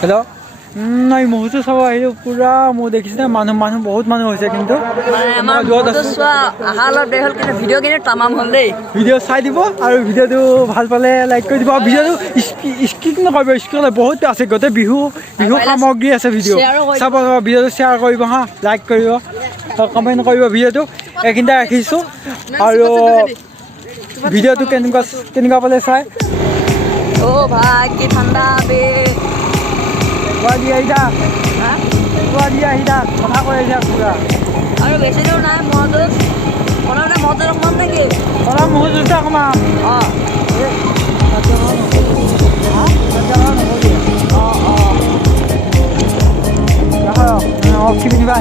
Hello' নাই মহটো চাব আহিলোঁ পুৰা মোৰ দেখিছে মানুহ বহুত মানুহ হৈছে কিন্তু ভিডিঅ' চাই দিব আৰু ভিডিঅ'টো ভাল পালে লাইক কৰি দিব আৰু ভিডিঅ'টো স্কিপ নকৰিব স্কিপ বহুত আছে গোটেই বিহু সামগ্ৰী আছে ভিডিঅ' চাব ভিডিঅ'টো শ্বেয়াৰ কৰিব হা লাইক কৰিব কমেণ্ট কৰিব ভিডিঅ'টো এইখিনিতে ৰাখিছোঁ আৰু ভিডিঅ'টো কেনেকুৱা পালে চাই ভাই কি ঠাণ্ডা বে আহিছা কথা কৈ আহিছা পুৰা আৰু বেছি দূৰ নাই মহটো অকমান নেকি মহো জুইছে অকণমান কি পিন্ধিবা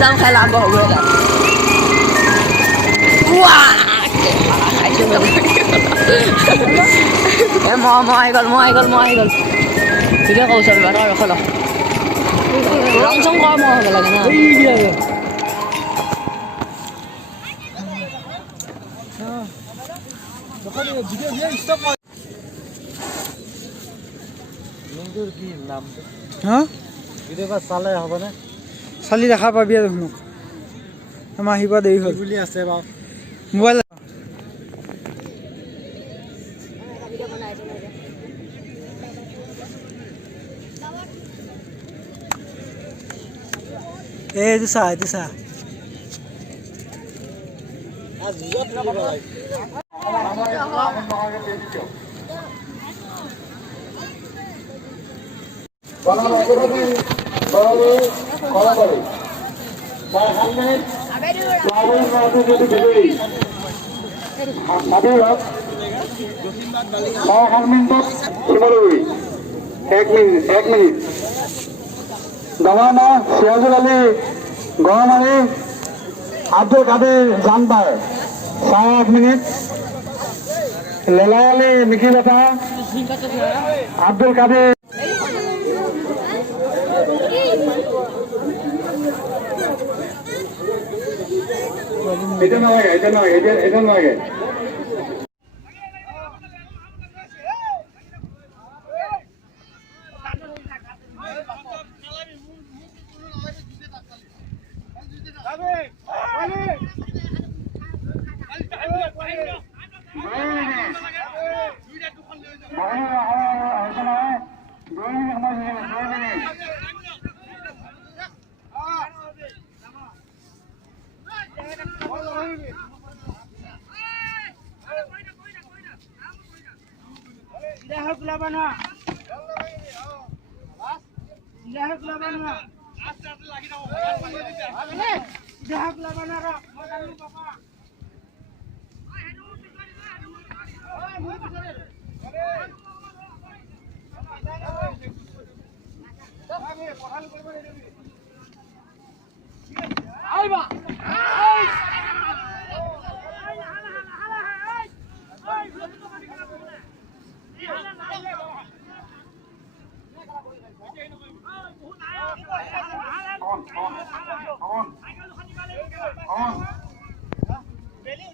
Đang khai làm bỏ người lại. Em moi gol. Tidak kau usah berada kalau. Langsung kau mau apa lagi nak? Iya. Hah? Video ka sale hobo na? Sali দেখা পাবি আৰু শুনো আমাৰ আহিব দেৰি হ'ল বুলি আছে বা মোবাইল এইটো চা এইটো চা এক মিনিট দমানা সিরাজুল আলী গরম আলী আব্দুল কাদের জান পায় 1 মিনিট লেলাই আলী মিকি বাতা আব্দুল কাদের এটা নয় Beলি